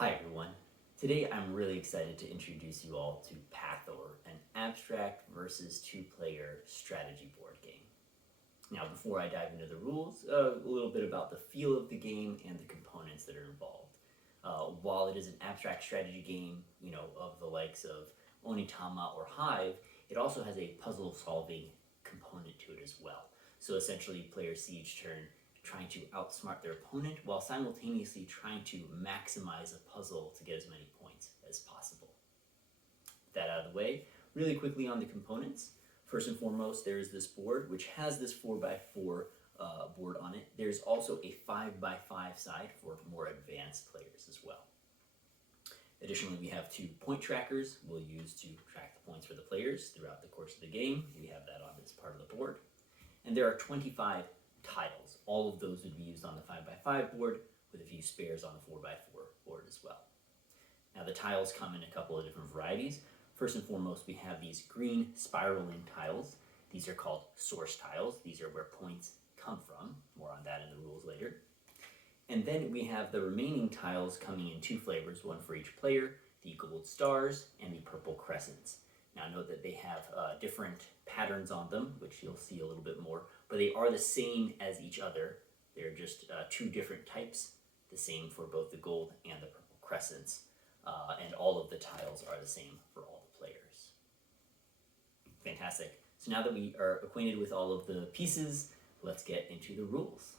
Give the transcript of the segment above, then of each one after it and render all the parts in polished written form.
Hi everyone. Today I'm really excited to introduce you all to Pathor, an abstract versus two-player strategy board game. Now before I dive into the rules, a little bit about the feel of the game and the components that are involved. While it is an abstract strategy game, of the likes of Onitama or Hive, it also has a puzzle solving component to it as well. So essentially players see each turn trying to outsmart their opponent while simultaneously trying to maximize a puzzle to get as many points as possible. With that out of the way, really quickly on the components. First and foremost, there is this board, which has this 4x4 board on it. There's also a 5x5 side for more advanced players as well. Additionally, we have 2 point trackers we'll use to track the points for the players throughout the course of the game. We have that on this part of the board. And there are 25 tiles. All of those would be used on the 5x5 board, with a few spares on the 4x4 board as well. Now the tiles come in a couple of different varieties. First and foremost, we have these green spiraling tiles. These are called source tiles. These are where points come from. More on that in the rules later. And then we have the remaining tiles coming in 2 flavors, one for each player, the gold stars and the purple crescents. Now note that they have different patterns on them, which you'll see a little bit more, but they are the same as each other. They're just 2 different types, the same for both the gold and the purple crescents, and all of the tiles are the same for all the players. Fantastic. So now that we are acquainted with all of the pieces, let's get into the rules.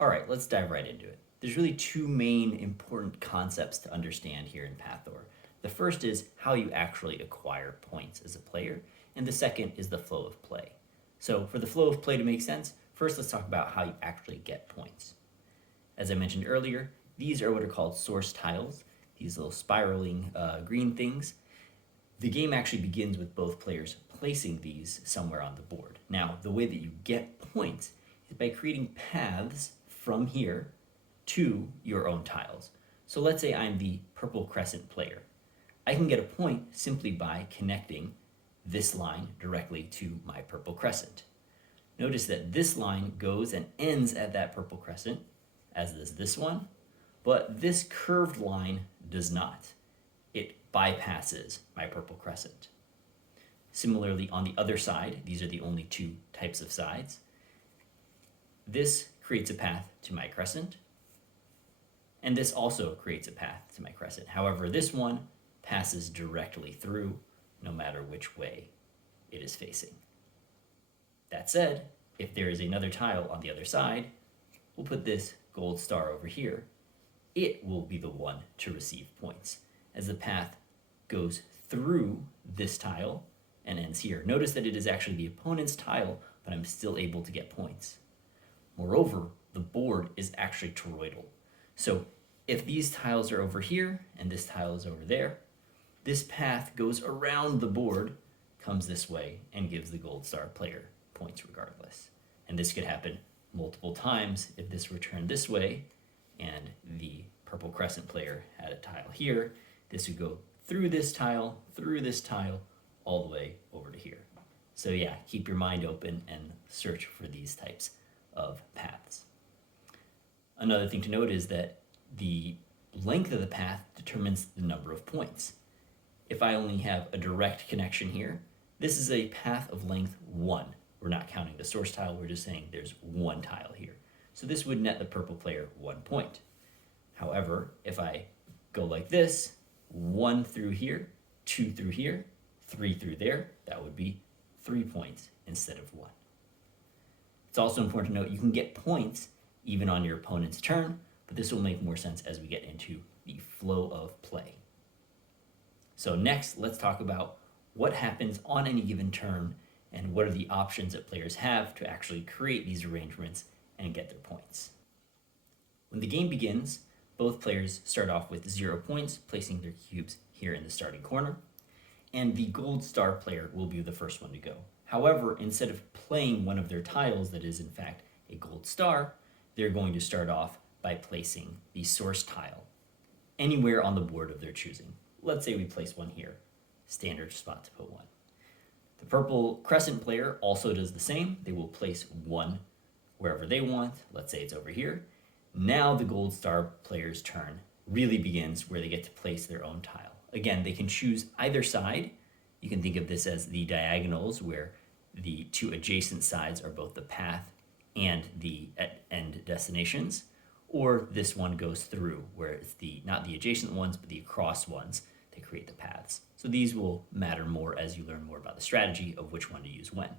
All right, let's dive right into it. There's really 2 main important concepts to understand here in Pathor. The first is how you actually acquire points as a player, and the second is the flow of play. So for the flow of play to make sense, first let's talk about how you actually get points. As I mentioned earlier, these are what are called source tiles, these little spiraling green things. The game actually begins with both players placing these somewhere on the board. Now, the way that you get points is by creating paths from here to your own tiles. So let's say I'm the purple crescent player. I can get a point simply by connecting this line directly to my purple crescent. Notice that this line goes and ends at that purple crescent, as does this one, but this curved line does not. It bypasses my purple crescent. Similarly, on the other side, these are the only 2 types of sides. This creates a path to my crescent, and this also creates a path to my crescent. However, this one passes directly through, no matter which way it is facing. That said, if there is another tile on the other side, we'll put this gold star over here. It will be the one to receive points, as the path goes through this tile and ends here. Notice that it is actually the opponent's tile, but I'm still able to get points. Moreover, the board is actually toroidal. So if these tiles are over here and this tile is over there, this path goes around the board, comes this way, and gives the gold star player points regardless. And this could happen multiple times if this were turned this way and the purple crescent player had a tile here. This would go through this tile, all the way over to here. So yeah, keep your mind open and search for these types of paths. Another thing to note is that the length of the path determines the number of points. If I only have a direct connection here, this is a path of length 1. We're not counting the source tile, we're just saying there's 1 tile here. So this would net the purple player 1 point. However, if I go like this, 1 through here, 2 through here, 3 through there, that would be 3 points instead of 1. It's also important to note you can get points even on your opponent's turn, but this will make more sense as we get into the flow of play. So next, let's talk about what happens on any given turn and what are the options that players have to actually create these arrangements and get their points. When the game begins, both players start off with 0 points, placing their cubes here in the starting corner, and the gold star player will be the first one to go. However, instead of playing one of their tiles that is in fact a gold star, they're going to start off by placing the source tile anywhere on the board of their choosing. Let's say we place one here, standard spot to put one. The purple crescent player also does the same. They will place 1 wherever they want. Let's say it's over here. Now the gold star player's turn really begins where they get to place their own tile. Again, they can choose either side. You can think of this as the diagonals, where the two adjacent sides are both the path and the end destinations, or this one goes through, where it's not the adjacent ones, but the across ones that create the paths. So these will matter more as you learn more about the strategy of which one to use when.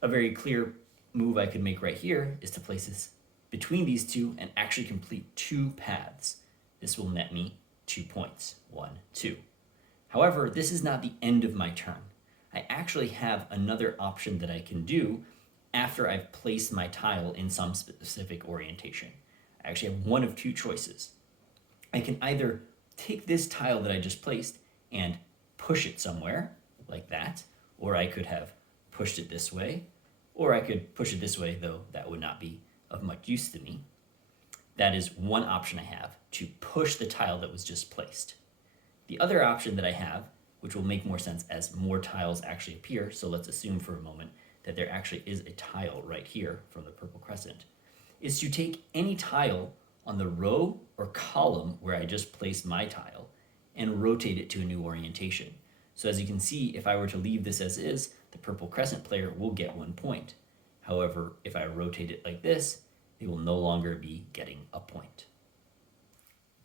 A very clear move I could make right here is to place this between these two and actually complete two paths. This will net me 2 points, 1, 2. However, this is not the end of my turn. I actually have another option that I can do after I've placed my tile in some specific orientation. I actually have one of two choices. I can either take this tile that I just placed and push it somewhere, like that, or I could have pushed it this way, or I could push it this way, though that would not be of much use to me. That is one option I have, to push the tile that was just placed. The other option that I have, which will make more sense as more tiles actually appear, so let's assume for a moment that there actually is a tile right here from the purple crescent, is to take any tile on the row or column where I just placed my tile and rotate it to a new orientation. So as you can see, if I were to leave this as is, the purple crescent player will get 1 point. However, if I rotate it like this, they will no longer be getting a point.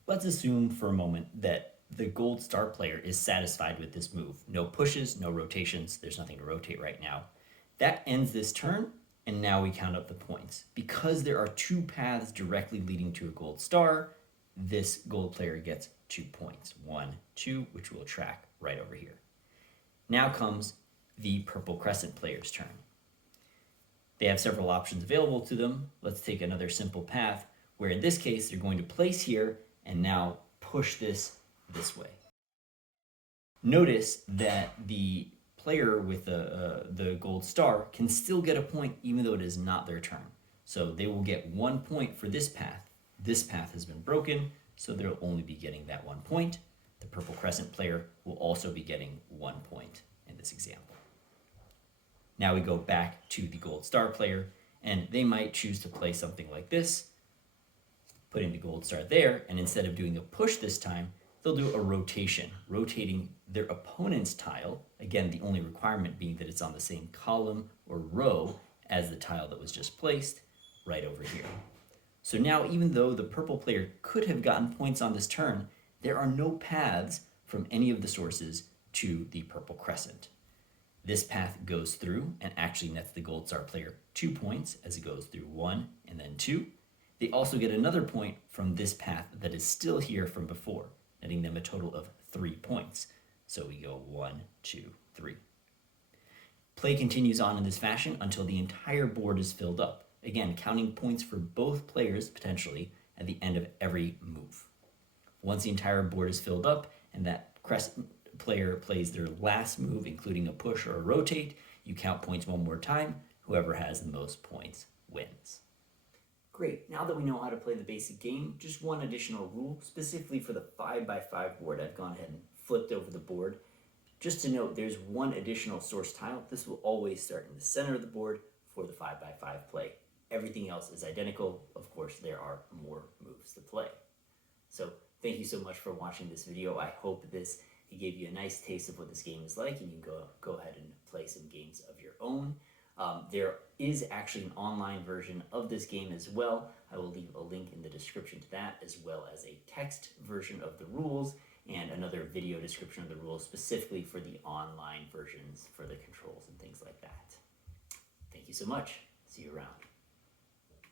Let's assume for a moment that the gold star player is satisfied with this move. No pushes, no rotations, there's nothing to rotate right now. That ends this turn, and now we count up the points. Because there are two paths directly leading to a gold star, this gold player gets 2 points. 1, 2, which we'll track right over here. Now comes the purple crescent player's turn. They have several options available to them. Let's take another simple path, where in this case, they're going to place here and now push this way. Notice that the player with the gold star can still get a point even though it is not their turn. So they will get 1 point for this path. This path has been broken, so they'll only be getting that 1 point. The purple crescent player will also be getting 1 point in this example. Now we go back to the gold star player, and they might choose to play something like this, putting the gold star there, and instead of doing a push this time, they'll do a rotation, rotating their opponent's tile, again, the only requirement being that it's on the same column or row as the tile that was just placed, right over here. So now, even though the purple player could have gotten points on this turn, there are no paths from any of the sources to the purple crescent. This path goes through and actually nets the gold star player 2 points as it goes through 1 and then 2. They also get another point from this path that is still here from before, netting them a total of 3 points. So we go 1, 2, 3. Play continues on in this fashion until the entire board is filled up. Again, counting points for both players potentially at the end of every move. Once the entire board is filled up and that crescent player plays their last move, including a push or a rotate, you count points one more time. Whoever has the most points wins. Great, now that we know how to play the basic game, just one additional rule, specifically for the 5x5 board. I've gone ahead and flipped over the board. Just to note, there's one additional source tile. This will always start in the center of the board for the 5x5 play. Everything else is identical. Of course, there are more moves to play. So thank you so much for watching this video. I hope this gave you a nice taste of what this game is like, and you can go ahead and play some games of your own. There is actually an online version of this game as well. I will leave a link in the description to that, as well as a text version of the rules and another video description of the rules specifically for the online versions for the controls and things like that. Thank you so much. See you around.